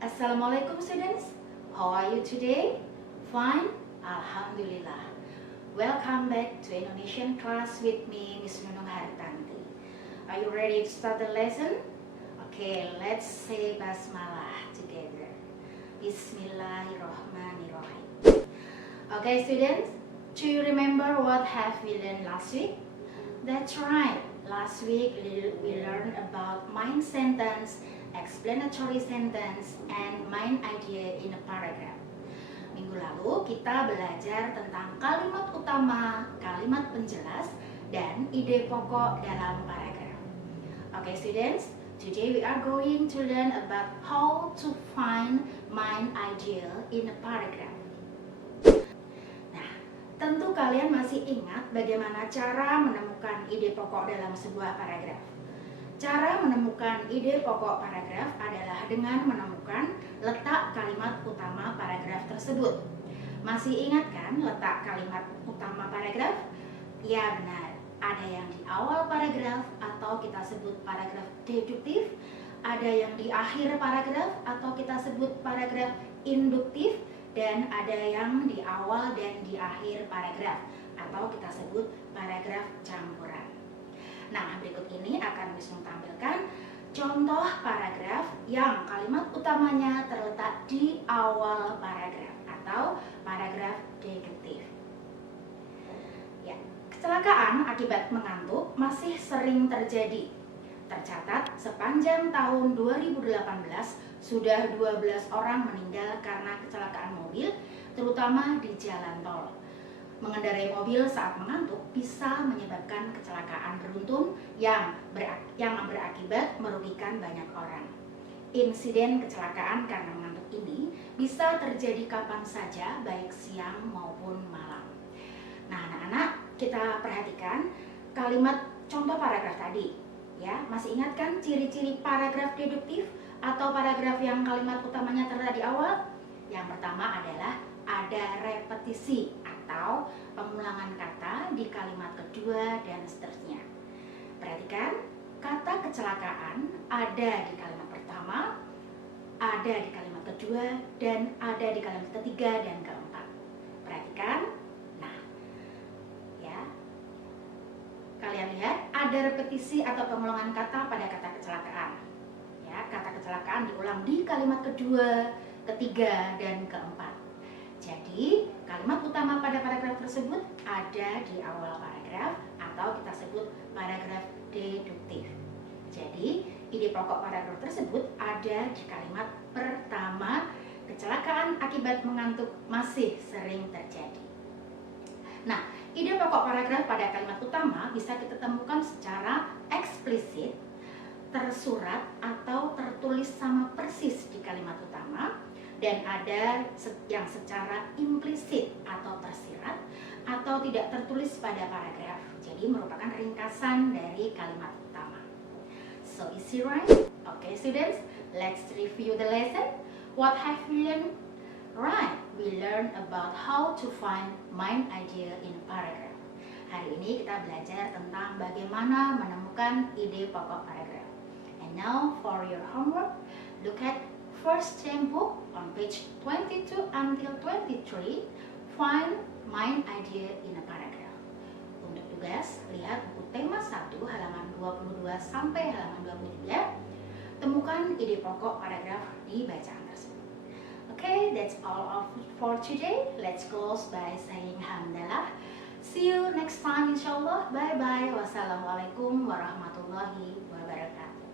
Assalamualaikum students. How are you today? Fine? Alhamdulillah. Welcome back to Indonesian class with me, Miss Nunung Hartanti. Are you ready to start the lesson? Okay, let's say basmalah together. Bismillahirrahmanirrahim. Okay, students, do you remember what have we learned last week? That's right. Last week we learned about main sentence, explanatory sentence, and main idea in a paragraph. Minggu lalu kita belajar tentang kalimat utama, kalimat penjelas, dan ide pokok dalam paragraf. Okay students, today we are going to learn about how to find main idea in a paragraph. Nah, tentu kalian masih ingat bagaimana cara menemukan ide pokok dalam sebuah paragraf. Cara menemukan ide pokok paragraf adalah dengan menemukan letak kalimat utama paragraf tersebut. Masih ingat kan letak kalimat utama paragraf? Ya benar, ada yang di awal paragraf atau kita sebut paragraf deduktif, ada yang di akhir paragraf atau kita sebut paragraf induktif, dan ada yang di awal dan di akhir paragraf atau kita sebut paragraf campuran. Nah, berikut ini akan Miss tampilkan contoh paragraf yang kalimat utamanya terletak di awal paragraf atau paragraf deduktif. Ya, kecelakaan akibat mengantuk masih sering terjadi. Tercatat sepanjang tahun 2018 sudah 12 orang meninggal karena kecelakaan mobil, terutama di jalan tol. Mengendarai mobil saat mengantuk bisa menyebabkan kecelakaan beruntun yang berakibat merugikan banyak orang. Insiden kecelakaan karena mengantuk ini bisa terjadi kapan saja, baik siang maupun malam. Nah, anak-anak, kita perhatikan kalimat contoh paragraf tadi. Ya, masih ingat kan ciri-ciri paragraf deduktif atau paragraf yang kalimat utamanya terletak di awal? Yang pertama adalah ada repetisi atau pengulangan kata di kalimat kedua dan seterusnya. Perhatikan, kata kecelakaan ada di kalimat pertama, ada di kalimat kedua, dan ada di kalimat ketiga dan keempat. Perhatikan. Nah, ya. Kalian lihat ada repetisi atau pengulangan kata pada kata kecelakaan. Ya, kata kecelakaan diulang di kalimat kedua, ketiga, dan keempat. Jadi, kalimat utama pada paragraf tersebut ada di awal paragraf atau kita sebut paragraf deduktif. Jadi, ide pokok paragraf tersebut ada di kalimat pertama, kecelakaan akibat mengantuk masih sering terjadi. Nah, ide pokok paragraf pada kalimat utama bisa kita temukan secara eksplisit, tersurat atau tertulis sama persis di kalimat utama, dan ada yang secara implisit atau tersirat atau tidak tertulis pada paragraf. Jadi merupakan ringkasan dari kalimat utama. So easy, right? Okay students, let's review the lesson. What have we learned? Right, we learn about how to find main idea in a paragraph. Hari ini kita belajar tentang bagaimana menemukan ide pokok paragraf. And now for your homework, look at first term book on page 22 until 23, find main idea in a paragraph. Untuk tugas, lihat buku tema 1 halaman 22 sampai halaman 23, temukan ide pokok paragraf di bacaan tersebut. Okay, that's all for today. Let's close by saying hamdalah. See you next time inshallah. Bye bye. Wassalamualaikum warahmatullahi wabarakatuh.